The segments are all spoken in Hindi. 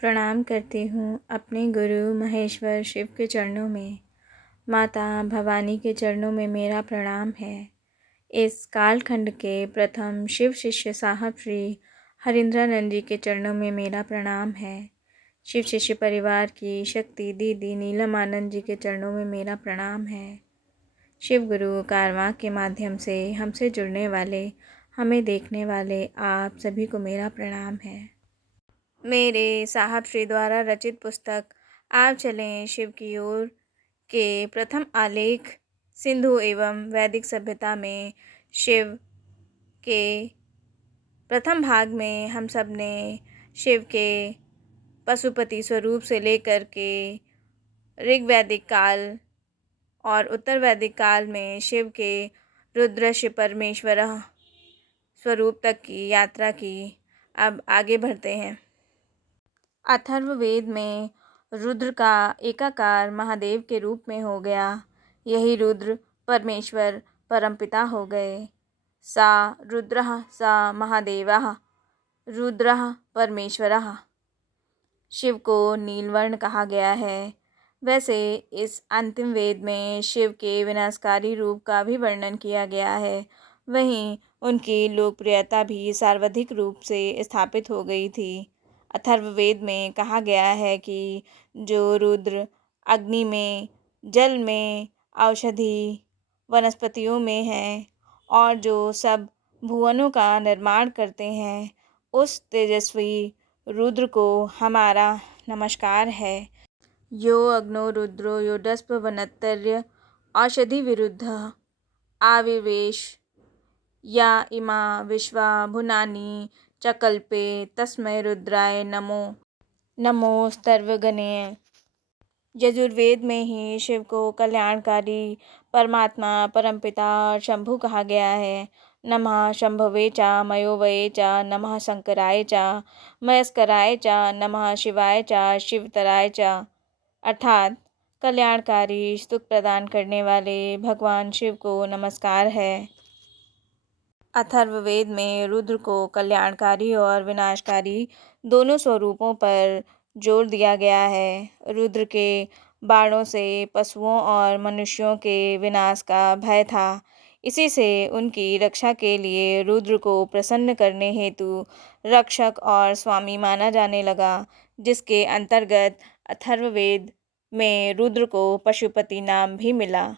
प्रणाम करती हूँ अपने गुरु महेश्वर शिव के चरणों में। माता भवानी के चरणों में मेरा प्रणाम है। इस कालखंड के प्रथम शिव शिष्य साहब श्री हरिंद्रानंद जी के चरणों में मेरा प्रणाम है। शिव शिष्य परिवार की शक्ति दीदी नीलम आनंद जी के चरणों में मेरा प्रणाम है। शिव गुरु कारवां के माध्यम से हमसे जुड़ने वाले, हमें देखने वाले आप सभी को मेरा प्रणाम है। मेरे साहब श्री द्वारा रचित पुस्तक आप चलें शिव की ओर के प्रथम आलेख सिंधु एवं वैदिक सभ्यता में शिव के प्रथम भाग में हम सब ने शिव के पशुपति स्वरूप से लेकर के ऋग्वैदिक काल और उत्तर वैदिक काल में शिव के रुद्रश परमेश्वर स्वरूप तक की यात्रा की। अब आगे बढ़ते हैं। अथर्ववेद में रुद्र का एकाकार महादेव के रूप में हो गया। यही रुद्र परमेश्वर परमपिता हो गए। सा रुद्रः सा महादेवः रुद्रः परमेश्वरः। शिव को नीलवर्ण कहा गया है। वैसे इस अंतिम वेद में शिव के विनाशकारी रूप का भी वर्णन किया गया है। वहीं उनकी लोकप्रियता भी सर्वाधिक रूप से स्थापित हो गई थी। अथर्ववेद में कहा गया है कि जो रुद्र अग्नि में, जल में, औषधि, वनस्पतियों में हैं और जो सब भुवनों का निर्माण करते हैं, उस तेजस्वी रुद्र को हमारा नमस्कार है। यो अग्नो रुद्रो योडस्प वनत्तर्य औषधि विरुद्ध आविवेश या इमा विश्वा भुनानि चकल्पे तस्मै रुद्राय नमो नमोस्तर्वगणे। यजुर्वेद में ही शिव को कल्याणकारी परमात्मा, परमपिता और शंभु कहा गया है। नमः शंभवे च मयोवये च नमः शंकराय च मयस्कराय च नमः शिवाय च शिवतराय च। अर्थात कल्याणकारी, सुख प्रदान करने वाले भगवान शिव को नमस्कार है। अथर्ववेद में रुद्र को कल्याणकारी और विनाशकारी दोनों स्वरूपों पर जोर दिया गया है। रुद्र के बाणों से पशुओं और मनुष्यों के विनाश का भय था। इसी से उनकी रक्षा के लिए रुद्र को प्रसन्न करने हेतु रक्षक और स्वामी माना जाने लगा, जिसके अंतर्गत अथर्ववेद में रुद्र को पशुपति नाम भी मिला।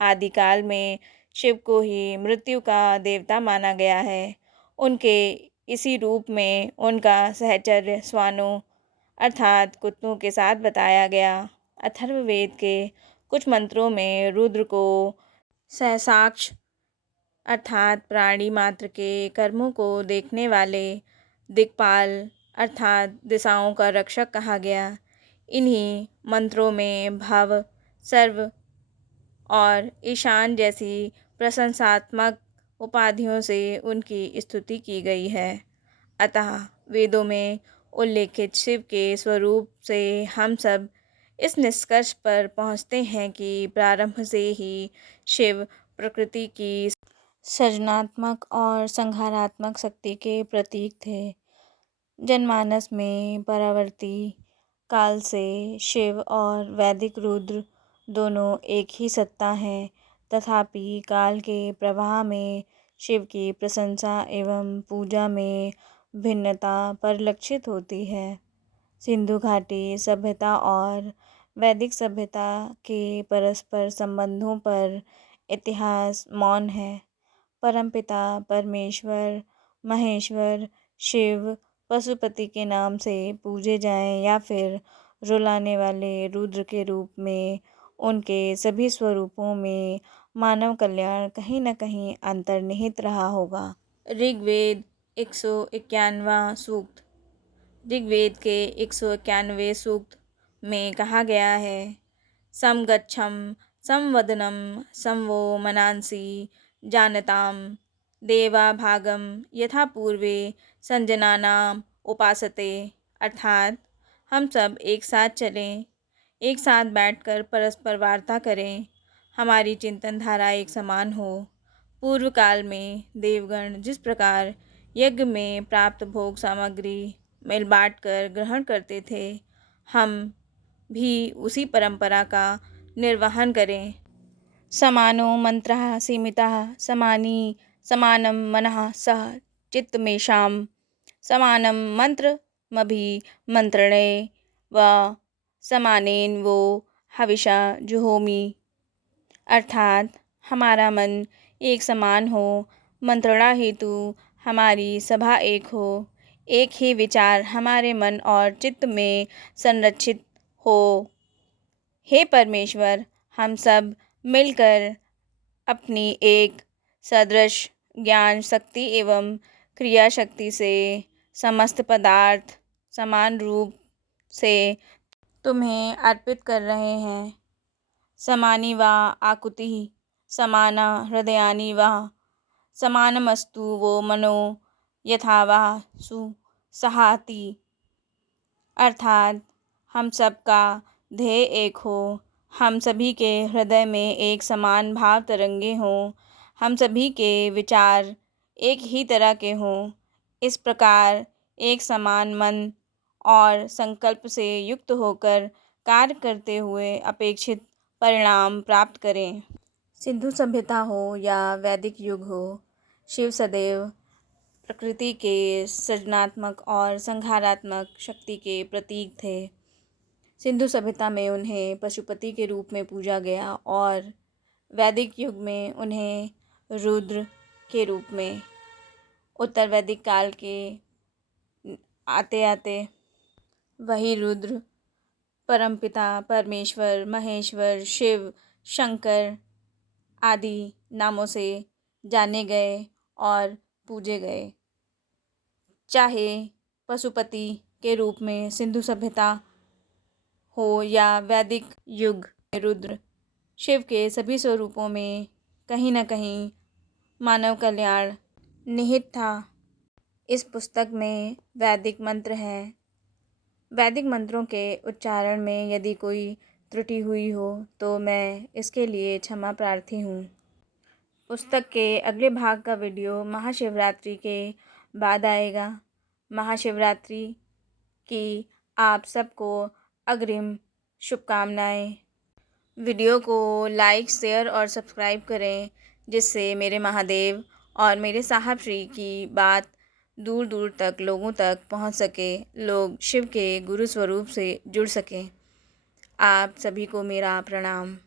आदिकाल में शिव को ही मृत्यु का देवता माना गया है। उनके इसी रूप में उनका सहचर्य स्वानों अर्थात कुत्तों के साथ बताया गया। अथर्ववेद के कुछ मंत्रों में रुद्र को सहसाक्ष अर्थात प्राणी मात्र के कर्मों को देखने वाले, दिक्पाल अर्थात दिशाओं का रक्षक कहा गया। इन्हीं मंत्रों में भव, सर्व और ईशान जैसी प्रशंसात्मक उपाधियों से उनकी स्तुति की गई है। अतः वेदों में उल्लेखित शिव के स्वरूप से हम सब इस निष्कर्ष पर पहुँचते हैं कि प्रारंभ से ही शिव प्रकृति की सृजनात्मक और संहारात्मक शक्ति के प्रतीक थे। जनमानस में परावर्ती काल से शिव और वैदिक रुद्र दोनों एक ही सत्ता हैं। तथापि काल के प्रवाह में शिव की प्रशंसा एवं पूजा में भिन्नता परिलक्षित होती है। सिंधु घाटी सभ्यता और वैदिक सभ्यता के परस्पर संबंधों पर इतिहास मौन है। परमपिता परमेश्वर महेश्वर शिव पशुपति के नाम से पूजे जाएं या फिर रुलाने वाले रुद्र के रूप में उनके सभी स्वरूपों में मानव कल्याण कहीं न कहीं अंतर्निहित रहा होगा। ऋग्वेद 191वां सूक्त। ऋग्वेद के 191वें सूक्त में कहा गया है, समगच्छम संवदनम संवो मनांसि जानताम देवा भागम यथा पूर्वे संजनानाम उपासते। अर्थात हम सब एक साथ चलें, एक साथ बैठकर परस्पर वार्ता करें, हमारी चिंतन धारा एक समान हो। पूर्व काल में देवगण जिस प्रकार यज्ञ में प्राप्त भोग सामग्री मिल बांट कर ग्रहण करते थे, हम भी उसी परंपरा का निर्वहन करें। समानो मंत्रः सीमितः समानी समानं मनः सह चित्तमेषां समानं मंत्रमभिमंत्रणे व समानेन वो हविषा जुहोमि। अर्थात हमारा मन एक समान हो, मंत्रणा हेतु हमारी सभा एक हो, एक ही विचार हमारे मन और चित्त में संरक्षित हो। हे परमेश्वर, हम सब मिलकर अपनी एक सदृश ज्ञान शक्ति एवं क्रिया शक्ति से समस्त पदार्थ समान रूप से तुम्हें अर्पित कर रहे हैं। समानी वा आकुतिः समाना हृदयानि वा समानमस्तु वो मनो यथा वा सुसहाति। अर्थात हम सबका ध्येय एक हो, हम सभी के हृदय में एक समान भाव तरंगे हों, हम सभी के विचार एक ही तरह के हों। इस प्रकार एक समान मन और संकल्प से युक्त होकर कार्य करते हुए अपेक्षित परिणाम प्राप्त करें। सिंधु सभ्यता हो या वैदिक युग हो, शिव सदैव प्रकृति के सृजनात्मक और संहारात्मक शक्ति के प्रतीक थे। सिंधु सभ्यता में उन्हें पशुपति के रूप में पूजा गया और वैदिक युग में उन्हें रुद्र के रूप में। उत्तर वैदिक काल के आते आते वही रुद्र परमपिता परमेश्वर, महेश्वर, शिव, शंकर आदि नामों से जाने गए और पूजे गए। चाहे पशुपति के रूप में सिंधु सभ्यता हो या वैदिक युग में रुद्र, शिव के सभी स्वरूपों में कहीं न कहीं मानव कल्याण निहित था। इस पुस्तक में वैदिक मंत्र हैं। वैदिक मंत्रों के उच्चारण में यदि कोई त्रुटि हुई हो तो मैं इसके लिए क्षमा प्रार्थी हूँ। पुस्तक के अगले भाग का वीडियो महाशिवरात्रि के बाद आएगा। महाशिवरात्रि की आप सबको अग्रिम शुभकामनाएं। वीडियो को लाइक, शेयर और सब्सक्राइब करें, जिससे मेरे महादेव और मेरे साहब श्री की बात दूर दूर तक लोगों तक पहुंच सके, लोग शिव के गुरु स्वरूप से जुड़ सकें। आप सभी को मेरा प्रणाम।